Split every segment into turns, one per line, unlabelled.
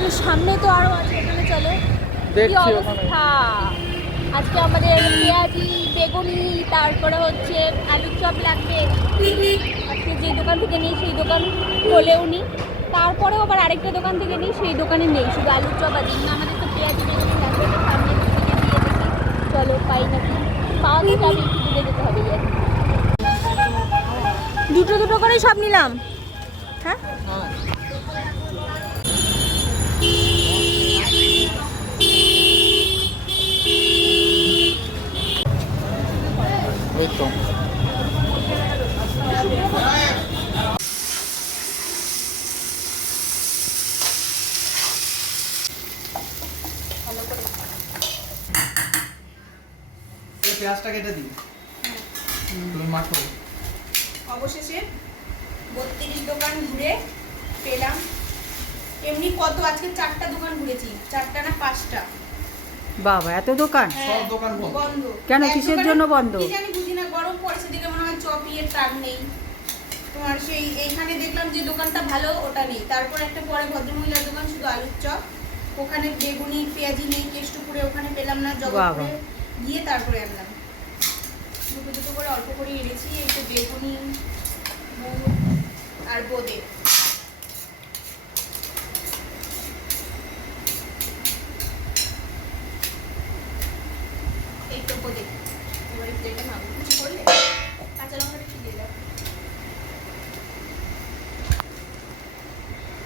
চলো সামনে তো আরও আছে এখানে চলো।
দেখছি ওখানে।
অবস্থা আজকে আমাদের পেঁয়াজি বেগুনি তারপরে হচ্ছে আলুর চপ লাগবে। আজকে যে দোকান থেকে নিই সেই দোকান খোলেও নি তারপরেও আবার আরেকটা দোকান থেকে নিই সেই দোকানে নেই। শুধু আলুর চপ আছে না আমাদের তো পেঁয়াজি বেগুনি লাগবে সামনে থেকে দিয়ে দেখি চলো পাই নাকি পাওয়া আমি একটু দূরে যেতে হবে দুটো দুটো করেই সব নিলাম। হ্যাঁ?
এই পেঁয়াজটা কেটে দিই তুমি মাখো।
অবশেষে বত্রিশ দোকান ঘুরে পেলাম। এমনি কত? আজকে চারটা দোকান ঘুরেছি। চারটা না পাঁচটা।
বাবা এত দোকান?
হ্যাঁ,
দোকান বন্ধ।
কেন, কিসের জন্য বন্ধ?
কি জানি বুঝি না গরম পড়ছে দেখে মনে হয় চপ ইয়ের টান নেই। তোমার সেই এইখানে দেখলাম যে দোকানটা ভালো ওটা নেই। তারপর একটা পরে ভদ্রমহিলার দোকান শুধু আলুর চপ। ওখানে বেগুনি পেঁয়াজি নেই কেষ্টপুরে ওখানে পেলাম না জগৎপুরে গিয়ে তারপরে আনলাম। দুটো দুটো করে অল্প করে এনেছি এই তো বেগুনি মুগ আর বোঁদে। এই তো বোঁদে এবার একটু এটা মাখবো কিছু করলে কাঁচা লঙ্কাটা একটু দিয়ে দাও।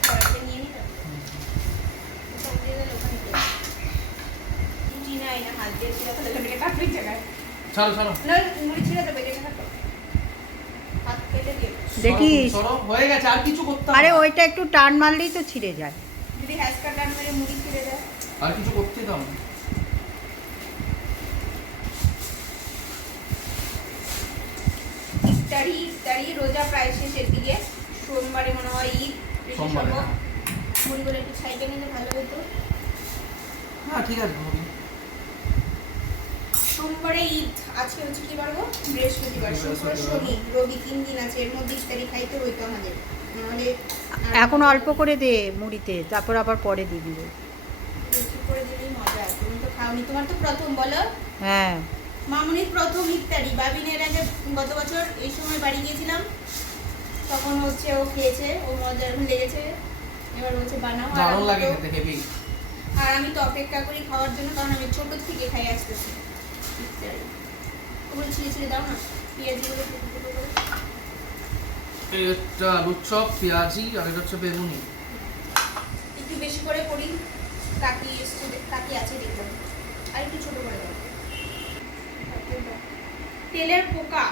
কড়াইতে নিয়ে নিলাম। ওটা উঠিয়ে দিলে ওখানে দিয়ে দাও। রুটি নাই না হাত দিয়ে ছিঁড়া ফেলে দেবে কাটবে জায়গায়।
ছাড়ো ছাড়ো।
না মুড়ি দেবে কাটো
দেখিস।
হয়ে গেছে আর কিছু করতে হবে
আরে ওইটা একটু টান মারলেই তো ছিঁড়ে যায়।
যদি টান মেরে মুড়ি ছিঁড়ে দেয়
আর কিছু করতে দাও
ইফতারি ইফতারি রোজা প্রায় শেষের দিকে। সোমবারে মনে হয় ঈদ
সোমবারে, হ্যাঁ।
মুড়িগুলো একটু নিলে ভালো হতো।
হ্যাঁ ঠিক আছে হবে।
সোমবারে ঈদ আজকে হচ্ছে কি পারব বৃহস্পতিবার শুক্র শনি রবি তিন দিন আছে এর মধ্যে ইফতারি খাইতে হইতো আমাদের। নাহলে
এখন অল্প করে দে মুড়িতে তারপর আবার পরে দিবি।
করে দিলেই মজা তুমি তো খাওনি। তোমার তো প্রথম বলো।
হ্যাঁ।
মামুনির প্রথম ইফতারি। বাবিনের আগে গত বছর এই সময় বাড়ি গিয়েছিলাম। তখন হচ্ছে ও খেয়েছে ও মজা লেগেছে। এবার হচ্ছে বানাও আর
দারুণ
আমি
লাগে
তো-
খেতে হেভি।
আর আমি তো অপেক্ষা করি খাওয়ার জন্য কারণ আমি ছোট থেকে খাই আসতেছি ইফতারি। ওগুলো ছিঁড়ে ছিঁড়ে দাও না পেঁয়াজিগুলো
এই আলুর চপ পেঁয়াজি আর এটা হচ্ছে বেগুনি।
একটু বেশি করে করি কাকি এসছে কাকি আছে দেখলাম। আর একটু ছোট করে দাও। তেলের পোকা।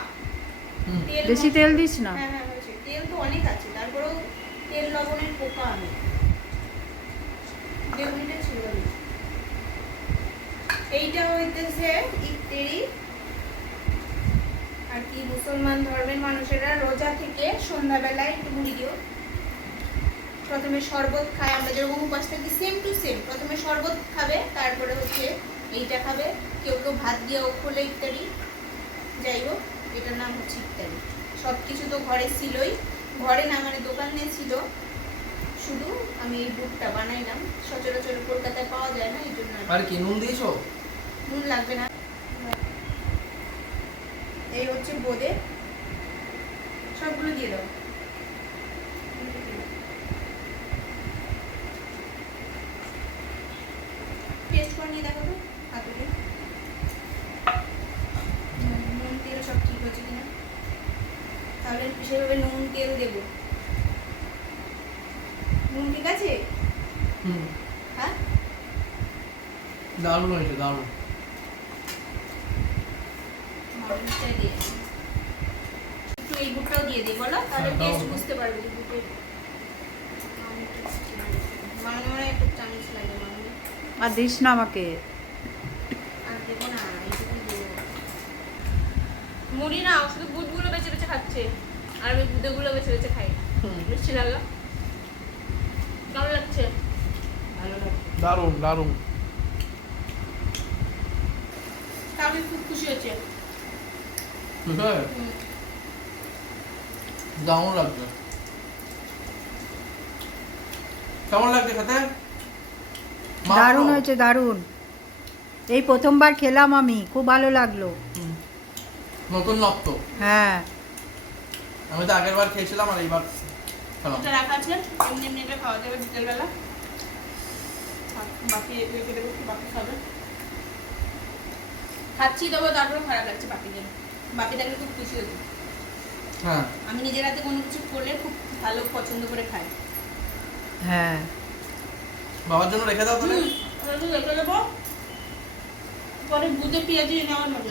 বেশি তেল দিস না?
হ্যাঁ হ্যাঁ তেল তো অনেক আছে তারপরেও তেল লবণের পোকা আমি। বেগুনিটা ছিল আমি এইটা হইতেছে ইফতারি। আর কি মুসলমান ধর্মের মানুষেরা রোজা থেকে সন্ধ্যাবেলায় একটু মুড়ি দিও। প্রথমে শরবত খায় আমরা যেরকম উপাস থাকি সেম টু সেম প্রথমে শরবত খাবে তারপরে হচ্ছে এইটা খাবে কেউ কেউ ভাত দিয়েও খোলে ইত্যাদি। যাই হোক এটার নাম হচ্ছে ইত্যাদি। সব কিছু তো ঘরে ছিলই। ঘরে না মানে দোকানে ছিল। শুধু আমি এই বুটটা বানাইলাম। সচরাচর কলকাতায় পাওয়া যায় না এই জন্য আর কি।
আর কি নুন দিয়েছ?
নুন লাগবে না। এই হচ্ছে বোদে। সবগুলো দিয়ে দাও টেস্ট করে নিয়ে দেখো তো হাতুড়ি নুন তেল সব ঠিক হচ্ছে কিনা তাহলে সেভাবে নুন তেল দেবো। নুন ঠিক আছে?
হুম।
হ্যাঁ?
দারুণ হয়েছে দারুণ।
একটু এই বুটটাও দিয়ে দিই বলো? তাহলে
হ্যাঁ, দাও।
টেস্ট বুঝতে পারবে যে বুটের মানে মানে একটা চামচ লাগে
আর দিস না আমাকে।
আর দেবো না মুড়ি না শুধু বুটগুলো বেছে বেছে খাচ্ছে। আর আমি বুটেগুলো বেছে বেছে খাই। মিষ্টি লাগল কেমন লাগছে?
দারুণ দারুণ।
তা আমি খুব খুশি হচ্ছে হুম।
দারুণ লাগছে। কেমন লাগছে খেতে?
দারুণ হয়েছে দারুণ। এই প্রথমবার খেলাম আমি খুব ভালো লাগল।
নতুন নক্ত
হ্যাঁ।
আমি তো আগের বার খেয়েছিলাম আর এইবার
এটা রাখা আছে এমনি এমনি এটা খাওয়া যাবে বিকেলবেলা। বাকি রেখে দেবো বাকি খাবে। খাচ্ছি দেবো তারপরে খারাপ লাগছে খুব খুশি হতো।
হ্যাঁ।
আমি নিজের হাতে কোনো কিছু করলে খুব ভালো পছন্দ করে খাই।
হ্যাঁ।
বাবার জন্য রেখে দাও তাহলে।
রেখে দেবো। পরে বুঝে পেঁয়াজি নেওয়ার মজা।